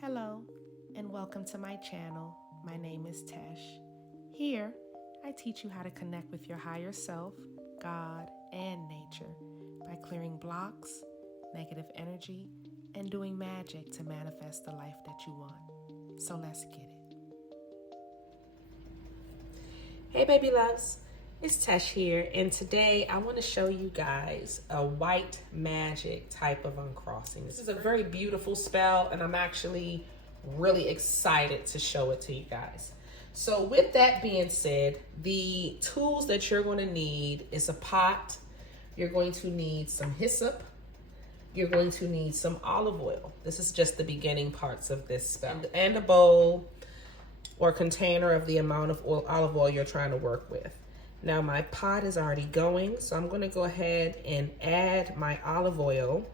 Hello, and welcome to my channel. My name is Tesh. Here, I teach you how to connect with your higher self, God, and nature by clearing blocks, negative energy, and doing magic to manifest the life that you want. So let's get it. Hey baby loves, it's Tesh here, and today I want to show you guys a white magic type of uncrossing. This is a very beautiful spell, and I'm actually really excited to show it to you guys. So with that being said, the tools that you're going to need is a pot. You're going to need some hyssop. You're going to need some olive oil. This is just the beginning parts of this spell. And a bowl or container of the amount of olive oil you're trying to work with. Now my pot is already going, so I'm going to go ahead and add my olive oil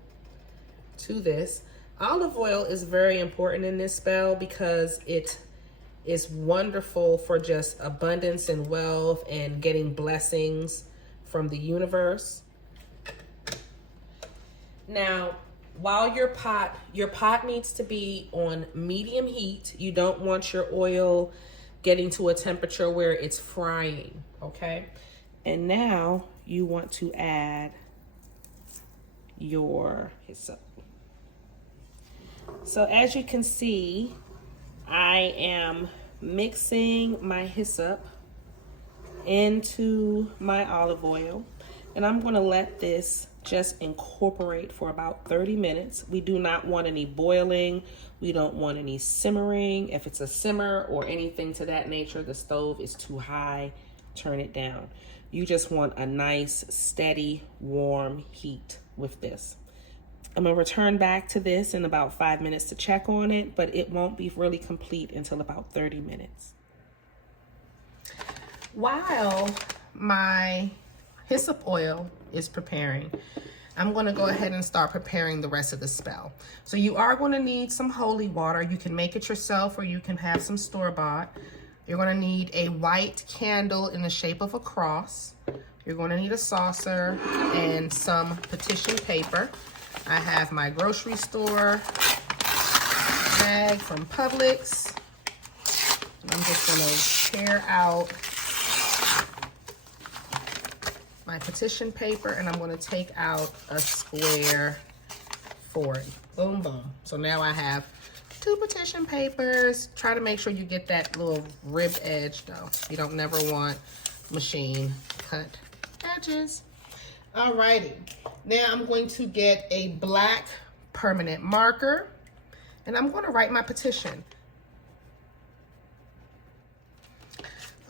to this. Olive oil is very important in this spell because it is wonderful for just abundance and wealth and getting blessings from the universe. Now, while your pot needs to be on medium heat. You don't want your oil getting to a temperature where it's frying, okay? And now you want to add your hyssop. So as you can see, I am mixing my hyssop into my olive oil, and I'm going to let this just incorporate for about 30 minutes. We do not want any boiling. We don't want any simmering. If it's a simmer or anything to that nature, the stove is too high, turn it down. You just want a nice, steady, warm heat with this. I'm gonna return back to this in about 5 minutes to check on it, but it won't be really complete until about 30 minutes. While my hyssop oil is preparing, I'm going to go ahead and start preparing the rest of the spell. So you are going to need some holy water. You can make it yourself or you can have some store-bought. You're going to need a white candle in the shape of a cross. You're going to need a saucer and some petition paper. I have my grocery store bag from Publix. I'm just going to tear out my petition paper, and I'm going to take out a square for it. Boom, boom. So now I have 2 petition papers. Try to make sure you get that little ribbed edge though. You don't never want machine cut edges. Alrighty. Now I'm going to get a black permanent marker, and I'm going to write my petition.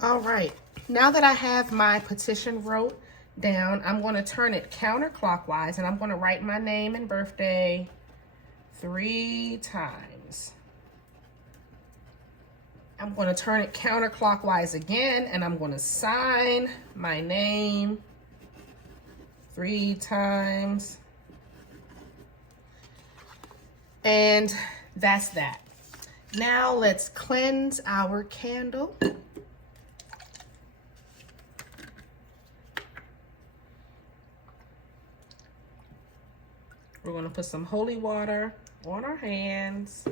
All right. Now that I have my petition wrote down, I'm going to turn it counterclockwise, and I'm going to write my name and birthday 3 times. I'm going to turn it counterclockwise again, and I'm going to sign my name 3 times. And that's that. Now let's cleanse our candle. We're going to put some holy water on our hands,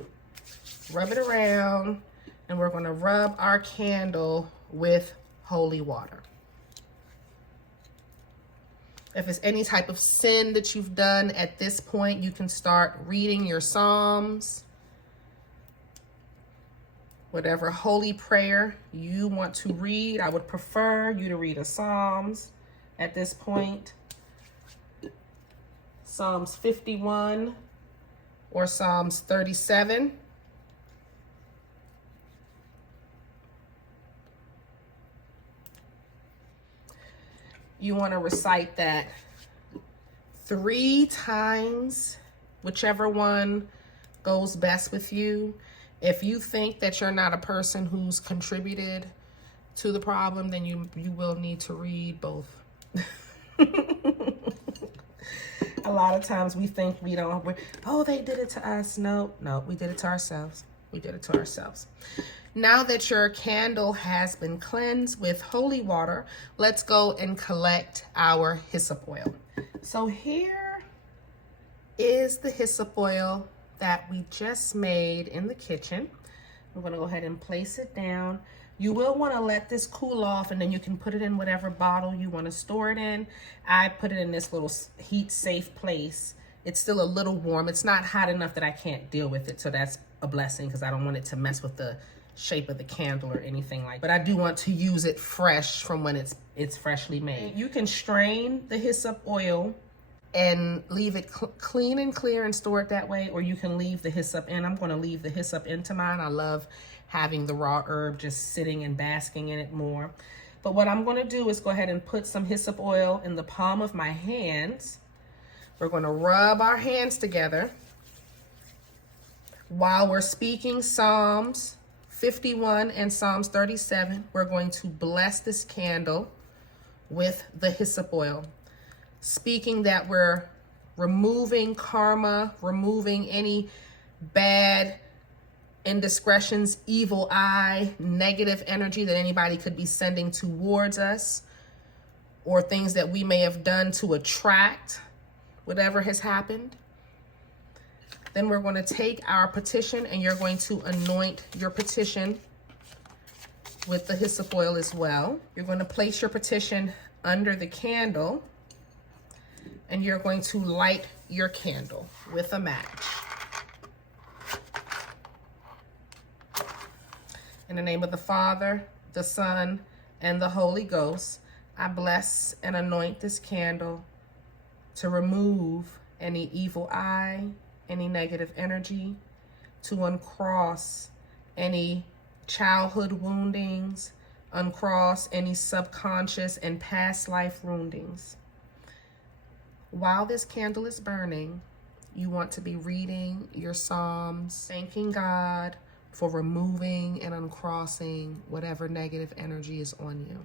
rub it around, and we're going to rub our candle with holy water. If it's any type of sin that you've done at this point, you can start reading your Psalms. Whatever holy prayer you want to read, I would prefer you to read a Psalms at this point. Psalms 51 or Psalms 37. You want to recite that 3 times, whichever one goes best with you. If you think that you're not a person who's contributed to the problem, then you will need to read both. A lot of times we think oh, they did it to us. No, we did it to ourselves. We did it to ourselves. Now that your candle has been cleansed with holy water, let's go and collect our hyssop oil. So here is the hyssop oil that we just made in the kitchen. I'm gonna go ahead and place it down. You will wanna let this cool off, and then you can put it in whatever bottle you wanna store it in. I put it in this little heat safe place. It's still a little warm. It's not hot enough that I can't deal with it, so that's a blessing because I don't want it to mess with the shape of the candle or anything like that. But I do want to use it fresh from when it's freshly made. You can strain the hyssop oil and leave it clean and clear and store it that way, or you can leave the hyssop in. I'm gonna leave the hyssop into mine. I love having the raw herb just sitting and basking in it more. But what I'm gonna do is go ahead and put some hyssop oil in the palm of my hands. We're gonna rub our hands together while we're speaking Psalms 51 and Psalms 37. We're going to bless this candle with the hyssop oil, speaking that we're removing karma, removing any bad indiscretions, evil eye, negative energy that anybody could be sending towards us, or things that we may have done to attract whatever has happened. Then we're going to take our petition, and you're going to anoint your petition with the hyssop oil as well. You're going to place your petition under the candle, and you're going to light your candle with a match. In the name of the Father, the Son, and the Holy Ghost, I bless and anoint this candle to remove any evil eye, any negative energy, to uncross any childhood woundings, uncross any subconscious and past life woundings. While this candle is burning, you want to be reading your Psalms, thanking God for removing and uncrossing whatever negative energy is on you.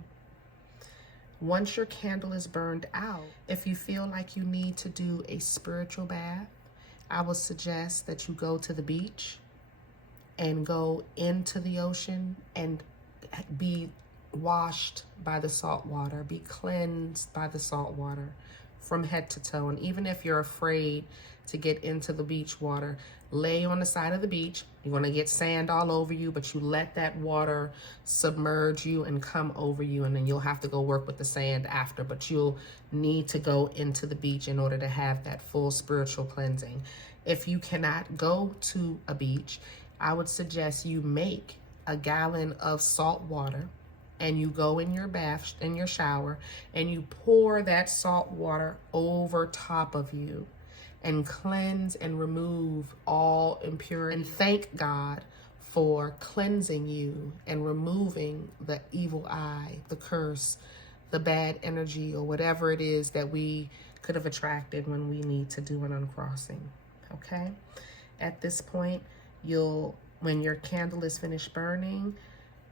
Once your candle is burned out, if you feel like you need to do a spiritual bath, I would suggest that you go to the beach and go into the ocean and be washed by the salt water, be cleansed by the salt water from head to toe. And even if you're afraid to get into the beach water, lay on the side of the beach. You're gonna get sand all over you, but you let that water submerge you and come over you, and then you'll have to go work with the sand after, but you'll need to go into the beach in order to have that full spiritual cleansing. If you cannot go to a beach, I would suggest you make a gallon of salt water, and you go in your bath, in your shower, and you pour that salt water over top of you and cleanse and remove all impurity. And thank God for cleansing you and removing the evil eye, the curse, the bad energy, or whatever it is that we could have attracted when we need to do an uncrossing, okay? At this point, when your candle is finished burning,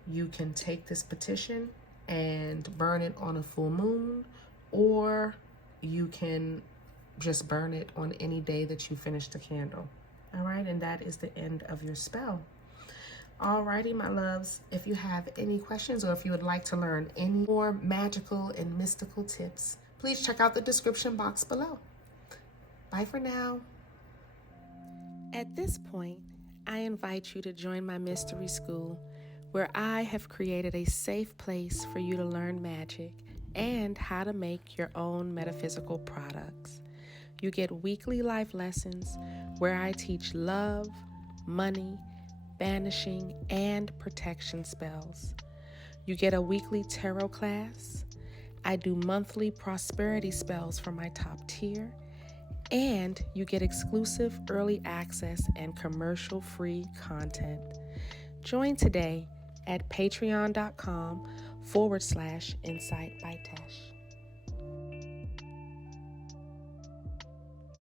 you can take this petition and burn it on a full moon, or you can just burn it on any day that you finish the candle. All right, and that is the end of your spell. Alrighty, my loves, if you have any questions or if you would like to learn any more magical and mystical tips, please check out the description box below. Bye for now. At this point, I invite you to join my mystery school, where I have created a safe place for you to learn magic and how to make your own metaphysical products. You get weekly life lessons where I teach love, money, banishing, and protection spells. You get a weekly tarot class. I do monthly prosperity spells for my top tier. And you get exclusive early access and commercial-free content. Join today at patreon.com/Insight by Tesh.